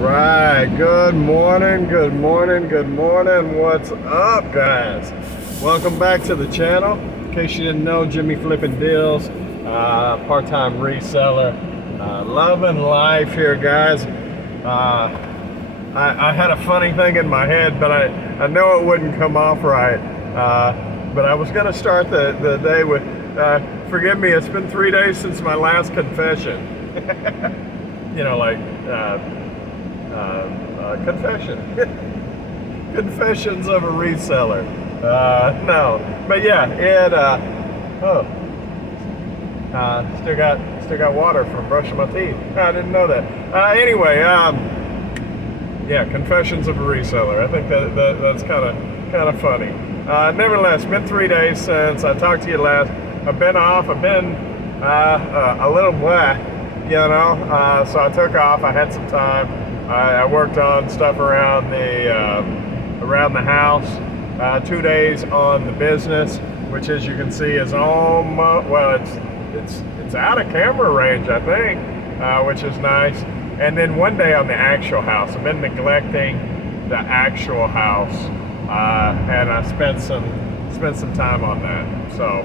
right, good morning, good morning, good morning. What's up, guys? Welcome back to the channel. In case you didn't know, Jimmy Flipping Deals, part-time reseller. Loving life here, guys. I had a funny thing in my head, but I know it wouldn't come off right. But I was gonna start the day with, forgive me, it's been 3 days since my last confession. You know, like, confession. Confessions of a reseller. No, but yeah, still got water from brushing my teeth. I didn't know that. Anyway, yeah, confessions of a reseller. I think that's kind of funny. Nevertheless, been 3 days since I talked to you last. I've been off. I've been a little blah, you know. So I took off. I had some time. I worked on stuff around the house. 2 days on the business, which, as you can see, is almost, well, it's out of camera range, I think, which is nice. And then 1 day on the actual house. I've been neglecting the actual house, and I spent some time on that. So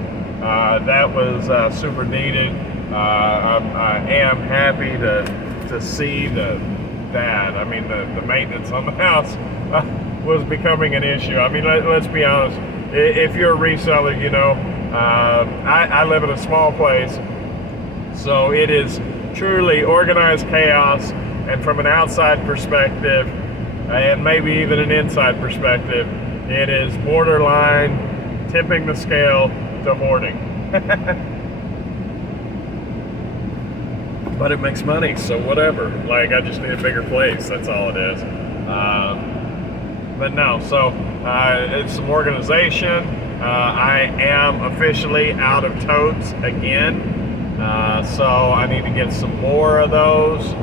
that was super needed. I am happy to see that. I mean, the maintenance on the house was becoming an issue. I mean, let's be honest. If you're a reseller, you know, I live in a small place, so it is truly organized chaos. And from an outside perspective, and maybe even an inside perspective, it is borderline tipping the scale to hoarding. But it makes money, so whatever. Like, I just need a bigger place. That's all it is. But no, so it's some organization. I am officially out of totes again, so I need to get some more of those.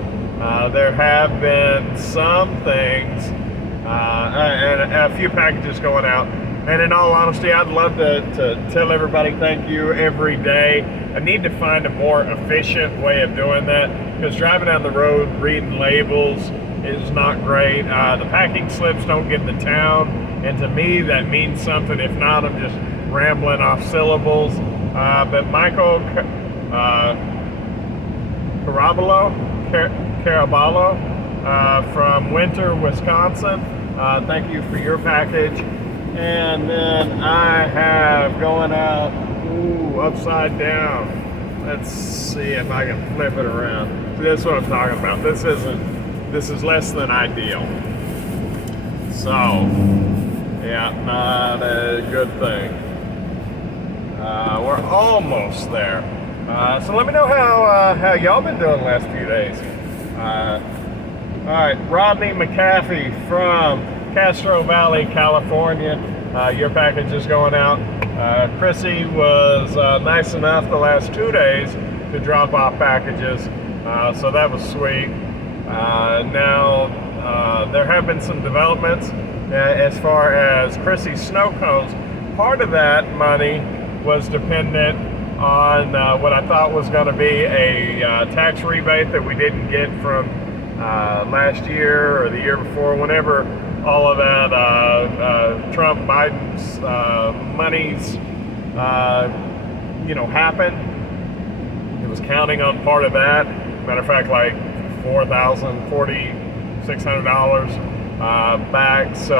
There have been some things, and a few packages going out. And in all honesty, I'd love to tell everybody thank you every day. I need to find a more efficient way of doing that, because driving down the road reading labels is not great. The packing slips don't get to town, and to me that means something. If not, I'm just rambling off syllables. But Michael Caraballo from Winter, Wisconsin, thank you for your package. And then I have going out, upside down. Let's see if I can flip it around. This is what I'm talking about. This is less than ideal. So, yeah, not a good thing. We're almost there. So let me know how y'all been doing the last few days. All right, Rodney McAfee from Castro Valley, California. Your package is going out. Chrissy was nice enough the last 2 days to drop off packages, so that was sweet. Now, there have been some developments as far as Chrissy's snow cones. Part of that money was dependent on what I thought was going to be a tax rebate that we didn't get from last year or the year before, whenever all of that Trump, Biden's monies, happened. It was counting on part of that. Matter of fact, like $4,600 back. So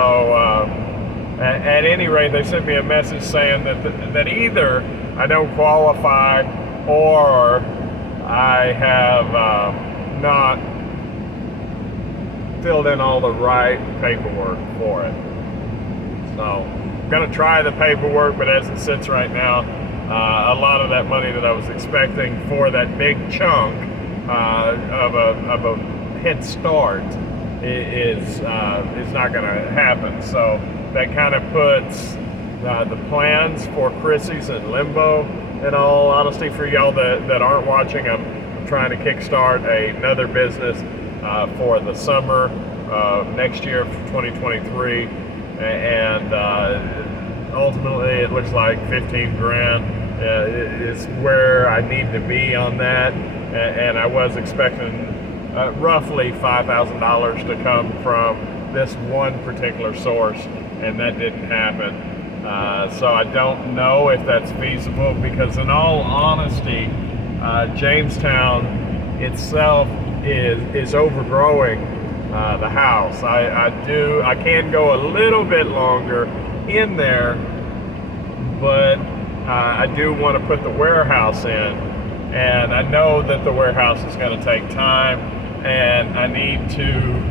at any rate, they sent me a message saying that either I don't qualify or I have not filled in all the right paperwork for it. So I'm gonna try the paperwork, but as it sits right now, a lot of that money that I was expecting for that big chunk of a head start is not gonna happen. So that kind of puts the plans for Chrissy's in limbo. In all honesty, for y'all that aren't watching, I'm trying to kickstart another business for the summer of next year, 2023, and ultimately it looks like 15 grand is where I need to be on that, and I was expecting roughly $5,000 to come from this one particular source, and that didn't happen. So I don't know if that's feasible, because in all honesty, Jamestown itself is overgrowing the house. I can go a little bit longer in there, but I do want to put the warehouse in, and I know that the warehouse is going to take time, and I need to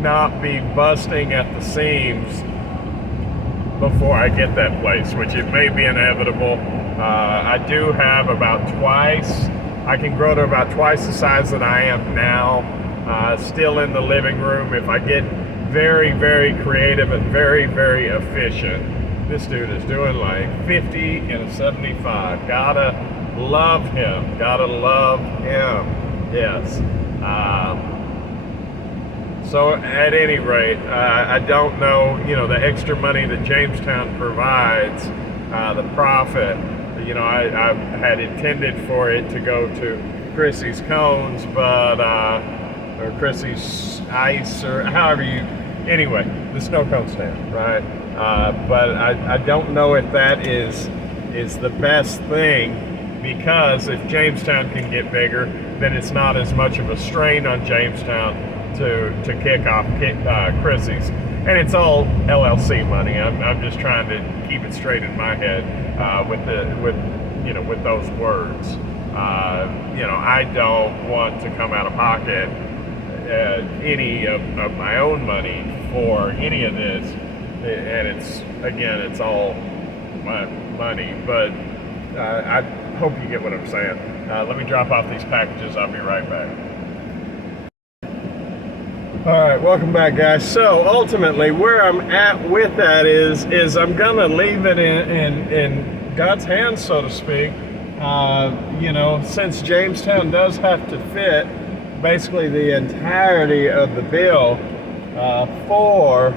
not be busting at the seams before I get that place, which it may be inevitable. I do have I can grow to about twice the size that I am now, still in the living room, if I get very, very creative and very, very efficient. This dude is doing like 50 and a 75. Gotta love him. Gotta love him. Yes. So at any rate, I don't know, the extra money that Jamestown provides, the profit. I had intended for it to go to Chrissy's Cones, but or Chrissy's Ice, or however anyway, the snow cone stand, right? But I don't know if that is the best thing, because if Jamestown can get bigger, then it's not as much of a strain on Jamestown to kick off Chrissy's. And it's all LLC money. I'm just trying to keep it straight in my head with those words. I don't want to come out of pocket any of my own money for any of this, and it's all my money. But I hope you get what I'm saying. Let me drop off these packages. I'll be right back. All right, welcome back, guys. So ultimately, where I'm at with that is I'm gonna leave it in God's hands, so to speak. Since Jamestown does have to fit basically the entirety of the bill for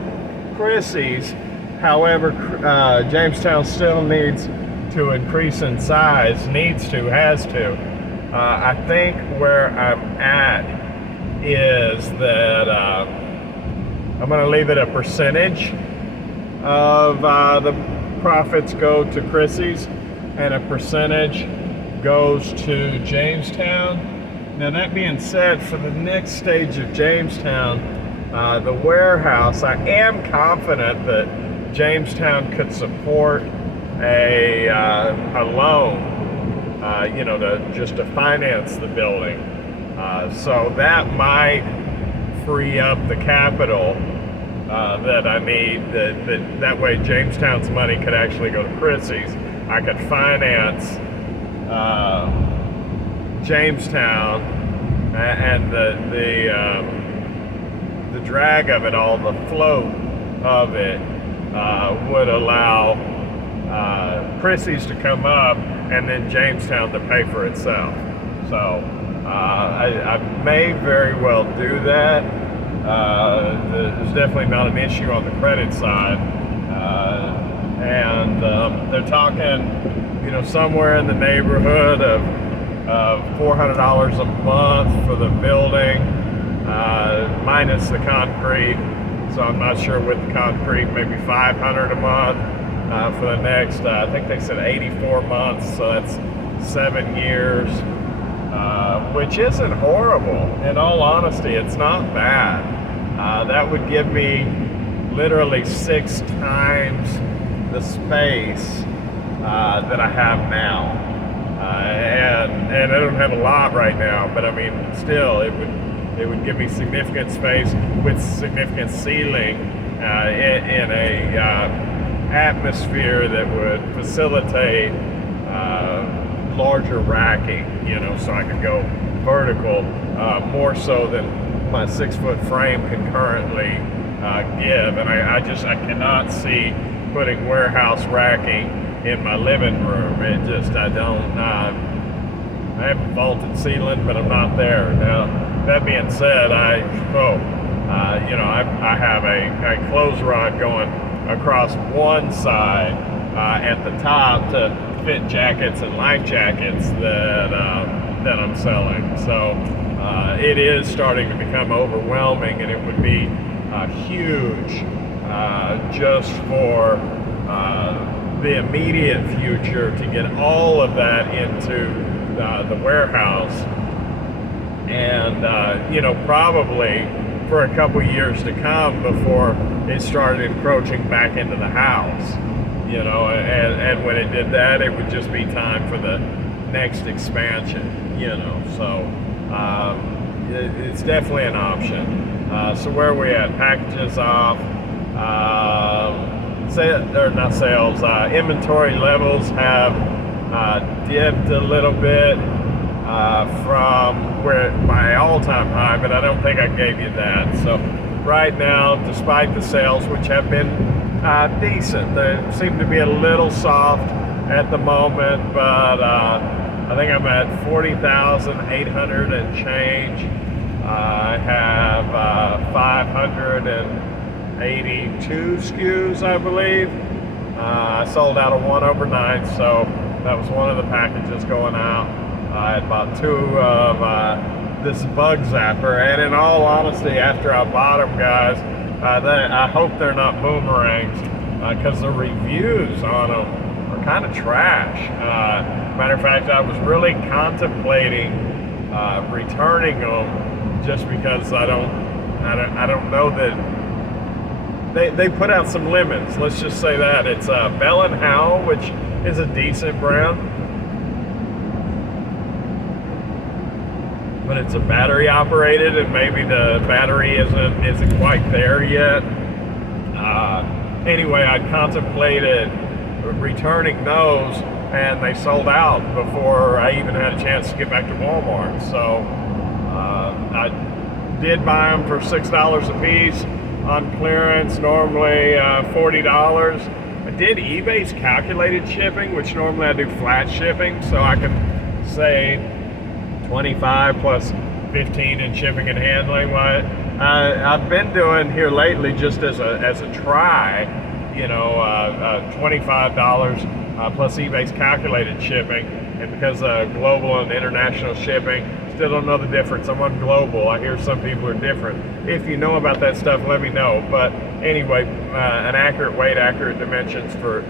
Chrissy's. However, Jamestown still needs to increase in size. Has to. I think where I'm at is that I'm going to leave it a percentage of the profits go to Chrissy's, and a percentage goes to Jamestown. Now, that being said, for the next stage of Jamestown, the warehouse, I am confident that Jamestown could support a loan, to finance the building. So that might free up the capital that I need. That way, Jamestown's money could actually go to Chrissy's. I could finance Jamestown, and the drag of it all, the float of it, would allow Chrissy's to come up, and then Jamestown to pay for itself. So I may very well do that. There's definitely not an issue on the credit side, and they're talking, somewhere in the neighborhood of $400 a month for the building, minus the concrete. So I'm not sure with the concrete, maybe $500 a month for the next. I think they said 84 months, so that's 7 years. Which isn't horrible. In all honesty, it's not bad. That would give me literally 6 times the space that I have now. And I don't have a lot right now, but I mean, still, it would give me significant space with significant ceiling in a atmosphere that would facilitate larger racking, so I could go vertical more so than my 6-foot frame can currently give. And I cannot see putting warehouse racking in my living room. I have a vaulted ceiling, but I'm not there. Now, that being said, I have a clothes rod going across one side at the top to fit jackets and life jackets that I'm selling. So it is starting to become overwhelming, and it would be huge just for the immediate future to get all of that into the warehouse, and probably for a couple years to come before it started encroaching back into the house. And when it did that, it would just be time for the next expansion. So it's definitely an option. So where are we at? Packages off. Not sales. Inventory levels have dipped a little bit from where my all-time high, but I don't think I gave you that. So right now, despite the sales, which have been decent, they seem to be a little soft at the moment, but I think I'm at 40,800 and change. I have 582 SKUs, I believe. I sold out of one overnight, so that was one of the packages going out. I had bought 2 of this bug zapper, and in all honesty, after I bought them, guys, I hope they're not boomerangs, because the reviews on them are kind of trash. Matter of fact, I was really contemplating returning them, just because I don't know that they put out some lemons. Let's just say that it's Bell and Howell, which is a decent brand, but it's a battery operated, and maybe the battery isn't quite there yet. Anyway, I contemplated returning those, and they sold out before I even had a chance to get back to Walmart. So I did buy them for $6 a piece on clearance, normally $40. I did eBay's calculated shipping, which normally I do flat shipping, so I can say 25 plus 15 in shipping and handling. I've been doing here lately, just as a try, $25 plus eBay's calculated shipping, and because global and international shipping, still don't know the difference. I'm on global. I hear some people are different. If you know about that stuff, let me know. But anyway, an accurate weight, accurate dimensions for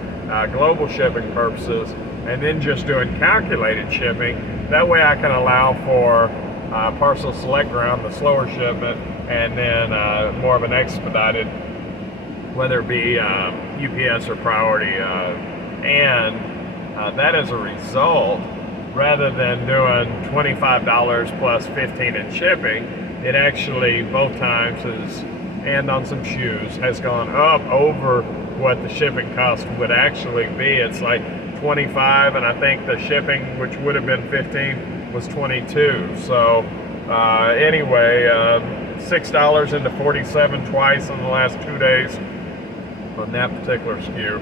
global shipping purposes, and then just doing calculated shipping. That way I can allow for parcel select ground, the slower shipment, and then more of an expedited, whether it be UPS or priority. And that as a result, rather than doing $25 plus 15 in shipping, it actually both times and on some shoes, has gone up over what the shipping cost would actually be. It's like 25, and I think the shipping, which would have been 15, was 22. So anyway, $6 into 47 twice in the last 2 days on that particular SKU.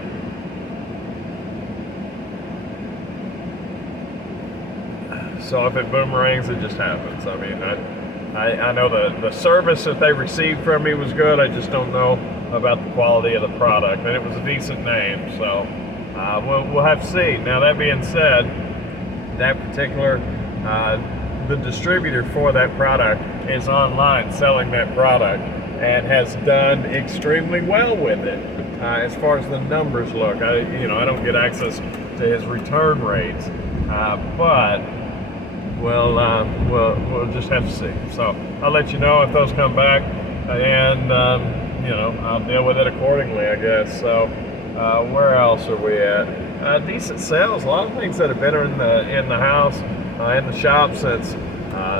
So if it boomerangs, it just happens. I mean, I know the service that they received from me was good. I just don't know about the quality of the product, and it was a decent name. So we'll have to see. Now, that being said, that particular the distributor for that product is online selling that product, and has done extremely well with it. As far as the numbers look, I don't get access to his return rates, but we'll just have to see. So I'll let you know if those come back, and I'll deal with it accordingly, I guess. So where else are we at? Decent sales. A lot of things that have been in the house, in the shop since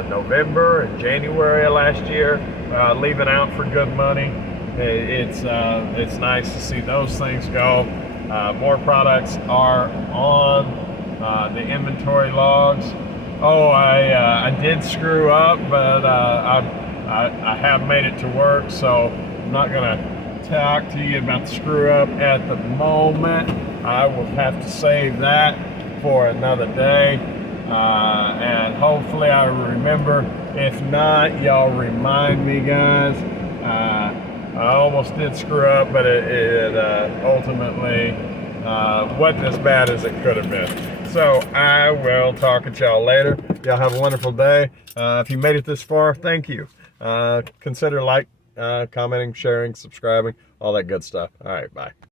November and January of last year, leaving out for good money. It's nice to see those things go. More products are on the inventory logs. Oh, I did screw up, but I have made it to work, so I'm not gonna talk to you about the screw up at the moment. I will have to save that for another day, and hopefully I remember. If not, y'all remind me, guys. I almost did screw up, but it ultimately wasn't as bad as it could have been. So I will talk at y'all later. Y'all have a wonderful day. If you made it this far, thank you. Consider commenting, sharing, subscribing, all that good stuff. All right, bye.